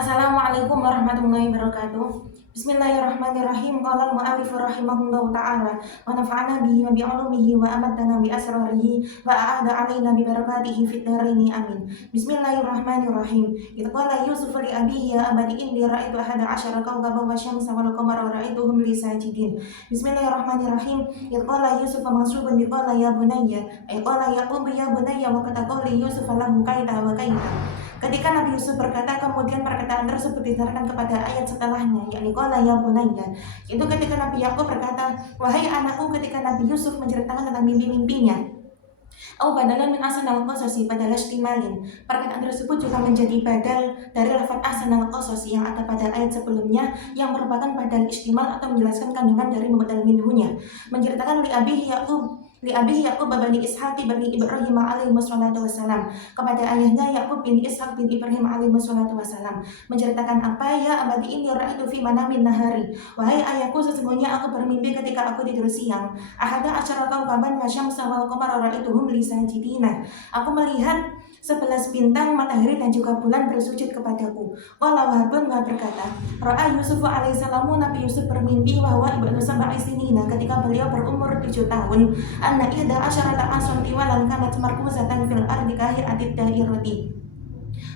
Assalamualaikum warahmatullahi wabarakatuh. Bismillahirrahmanirrahim. Qala al-mu'allif rahimahullahu ta'ala wa nafa'ana bihi wa bi'ulumihi wa amaddana bi asrarihi wa a'ada 'alaina bi barakatihi fid dharaini amin. Bismillahirrahmanirrahim. Idh qala Yusuf li abihi ya abati inni ra'aitu ahada 'asyara kawkaban wasyamsa wal qamara wa ra'aituhum li sajidin. Bismillahirrahmanirrahim. Idh qala Yusuf mansubun bi qala ya bunayya ay qala yaqub ya bunayya wa qad qala Yusuf lahu kaida wa kaida. Ketika Nabi Yusuf berkata, kemudian perkataan tersebut diterangkan kepada ayat setelahnya, yakni qala ya bunayya. Itu ketika Nabi Yakub berkata, wahai anakku, ketika Nabi Yusuf menceritakan tentang mimpi-mimpinya. Au badalan min asanal qasasi badal istimalin. Perkataan tersebut juga menjadi badal dari lafaz asanal qasasi yang ada pada ayat sebelumnya yang merupakan badal istimal atau menjelaskan kandungan dari mubadal minhunya. Menceritakan li abihi Yaqub bani Ishaq bani Ibrahim alaihi wassalatu wassalam, kepada ayahnya Yaqub bin Ishaq bin Ibrahim alaihi wassalatu wassalam, menceritakan apa ya abadi ini ra'aitu fi manamin nahari, wahai ayahku, sesungguhnya aku bermimpi ketika aku tidur siang, ahada asyara kawkaban wa syamsa wal qamara ra'aituhum li sajidina, aku melihat 11 bintang, matahari dan juga bulan bersujud kepadaku. Qala Wahbun berkata, Ra'a Yusuf alaihissalamu, Nabi Yusuf bermimpi bahwa ibnu sab'i sinina, ketika beliau berumur 7 tahun, anna ihda asyarata asran tiwalan kanat markuzatan fil ardi kahiyatid dairati.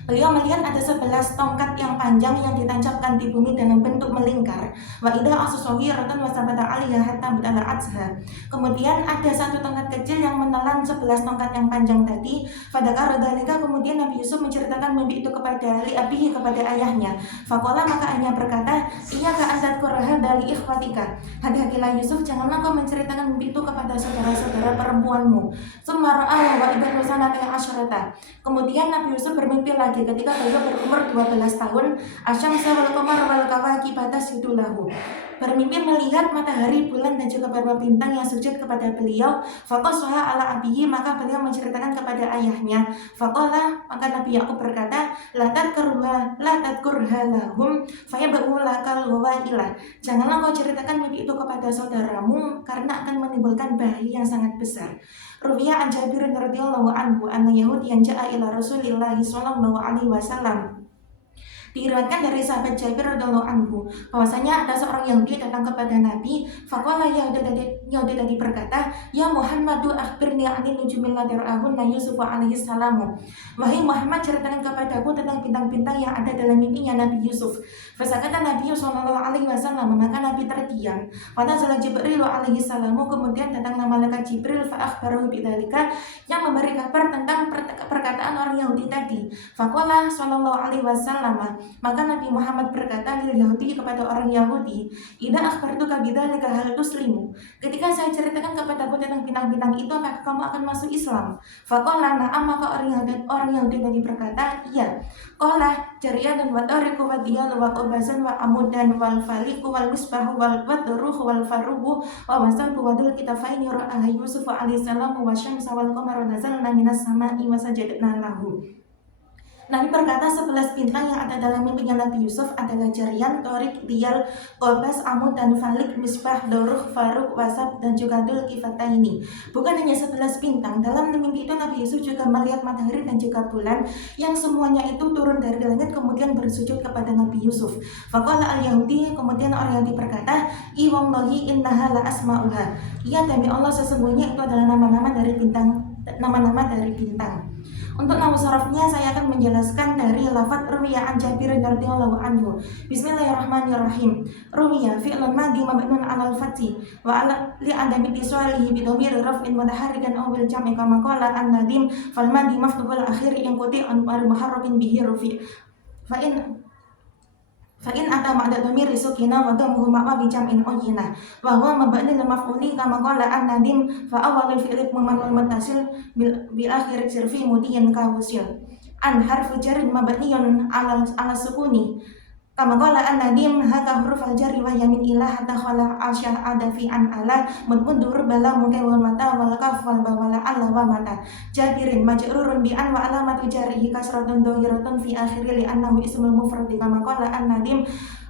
Beliau melihat ada 11 tongkat yang panjang yang ditancapkan di bumi dalam bentuk melingkar. Wa idza asasawiratun wa sabata 'alaiha hatta badala azha. Kemudian ada satu tongkat kecil yang menelan 11 tongkat yang panjang tadi. Fadakara dzalika, kemudian Nabi Yusuf menceritakan mimpi itu kepada abihi, kepada ayahnya. Faqala, maka ayahnya berkata, iyyaka an tadhkuraha dari ikhwatika. Hati-hatilah Yusuf, janganlah kau menceritakan mimpi itu kepada saudara-saudara perempuanmu. Summa ra'a wa idza sanata asyarata. Kemudian Nabi Yusuf bermimpi lagi ketika beliau berumur 12 tahun, asyamsa wal qamara wal kawakibata sidulahu. Bermimpi melihat matahari, bulan dan juga beberapa bintang yang sujud kepada beliau. Faqasaha ala abihi, maka beliau menceritakan kepada ayahnya. Faqala, maka Nabi Yakub berkata, la tadkurha lahum fayabu lakal wailah. Janganlah kau ceritakan mimpi itu kepada saudaramu karena akan menimbulkan bahaya yang sangat besar. Ruwiya an Jabir radhiyallahu anhu anna Yahudiyan ja'a ila Rasulillah sallallahu alaihi wasallam. Diriwayatkan dari sahabat Jabir radhiyallahu anhu bahwasanya ada seorang Yahudi datang kepada Nabi. Faqala, Yahudi tadi berkata, ya Muhammadu akhbirni anil nujumil lati ra'ahunna Yusuf alaihi salamu. Wahai Muhammad, ceritakan kepadaku tentang bintang-bintang yang ada dalam mimpinya Nabi Yusuf. Fasakata Nabi sallallahu alaihi wasallam, maka Nabi terdiam. Fanazala Jibril alaihi salamu, kemudian datanglah malaikat Jibril fa akhbarahu bidzalika, yang memberi kabar tentang perkataan orang Yahudi tadi. Faqala sallallahu alaihi wasallam, maka Nabi Muhammad berkata lil Yahudi, kepada orang Yahudi, idza akhbartuka bidzalika hal tuslimu. Ketika saya ceritakan kepadamu tentang bintang-bintang itu, apakah kamu akan masuk Islam? Faqala na'am, maka orang Yahudi tadi berkata, iya. Qala jariyan wa tariqu wa diyalu wa qabasan wa amudan wal faliqu wal misbahu wal wadruhu wal faruhu wa wasabu wa dul kitafaini ra'aha Yusuf alaihi salam wa syamsa wal qamara nazalna minas sama'i wa sajadna lahu. Nabi berkata 11 bintang yang ada dalam mimpinya Nabi Yusuf adalah Jarian, Torik, Diyal, Qobas, Amud, dan Falik, Misbah, Doruh, Faruk, Wasab, dan juga Dul Kifata ini. Bukan hanya 11 bintang, dalam mimpi itu Nabi Yusuf juga melihat matahari dan juga bulan yang semuanya itu turun dari langit kemudian bersujud kepada Nabi Yusuf. Faqala al-Yahudi, kemudian orang Yahudi berkata, I wallahi innaha la asma'uha. Ya demi Allah, sesungguhnya itu adalah nama-nama dari bintang. Untuk nahu sarafnya saya akan menjelaskan dari lafaz ruwiya an Jabir radhiyallahu anhu. Bismillahirrahmanirrahim. Ruwiya fi'lun madhi mabnun 'alal fathi wa 'ala li adami tisalihi bi dhamir raf'in mutaharrikan aw bil jam'i kama qala an-nadim fal madhi maftuhul akhir in quti'an muharrakin bihi rufi. Fa'in ata ma'da dhamir risukina wa dhammuhu ma'a bijam'in uyyina wa huwa mabni lil maf'uli kama qala an-nadim fa awwalul fi'li mu'manul muttasil bil akhir sirfi mudiyan ka wusil an harfu jarrin mabniyun ala sukuni kama qala an-nadim haka hurufal jarri wa yamin ila hatta khala asyah ada fi an ala mundur bala mungkin wal mata wal kaf wal bawala alla wa mata jabirin majrurun bi an wa alamatu jarrihi kasratun dhahiratun fi akhiri li annahu ismul mufrad kama qala an-nadim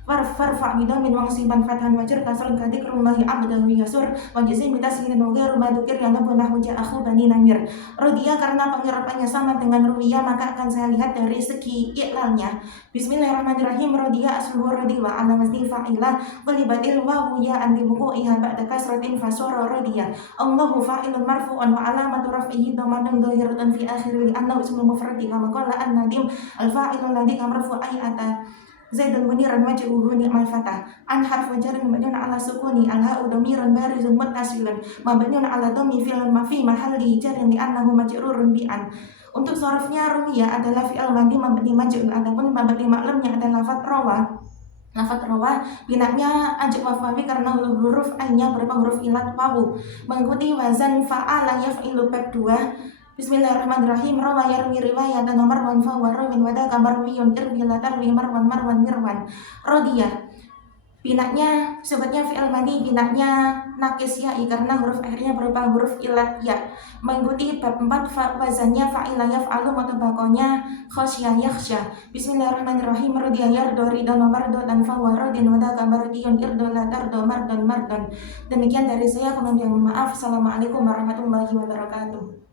farfa bidamin wangsiban fathan wajar kasran kadikrullahi abdahu yasur wajizim bitasmin wagairu madukir yang nabunah wajah aku bani namir. Rodia karena penggerapannya sama dengan ruwiyah maka akan saya lihat dari segi iklalnya. Bismillahirrahmanirrahim. Rodia asluhu rodiwa ala wazni fa'ilah qalibatil wawu ya andi wuqu'iha ba'da kasratin fasara rodia. Allahu fa'ilun marfu'un wa alamatu raf'ihi dhamanun dhahiratun fi akhirih annahu ismul mufradi kama qala an-nadim al-fa'ilun ladhi kamrafu ayata Zaidun muniran wajhuhu ni'mal fatah an harfu jarrin mabniun ala sukuni al-ha'u dhamirun barizun muttasilun mabniun ala dhammi fil mahalli jarrin li'annahu majrurun bi'an. Untuk sorofnya rumiyah adalah fi'il madi mabni majhul, adapun mabni maklumnya adalah lafadz rawa binaknya ajak wafawi karena huruf ainnya berupa huruf ilat wawu mengikuti wazan fa'ala yaf'ilu bab 2. Bismillahirrahmanirrahim. Rawa yarwi riwayatan nomor wan fa warawin wada kamar wiyun irwi latarwi marwan mirwan. Rodiyah binaknya sebutnya fi'il madi binaknya nakis ya karena huruf akhirnya berupa huruf ilat ya. Mengikuti bab 4 wazannya fa'ila yaf'alu mutabakonya khosya yakhsya. Bismillahirrahmanirrahim. Rodiyah yardo ridho nomor do dan fa waradin wada kamar diyun irdo latardo mardon. Demikian dari saya, aku mohon maaf. Assalamualaikum warahmatullahi wabarakatuh.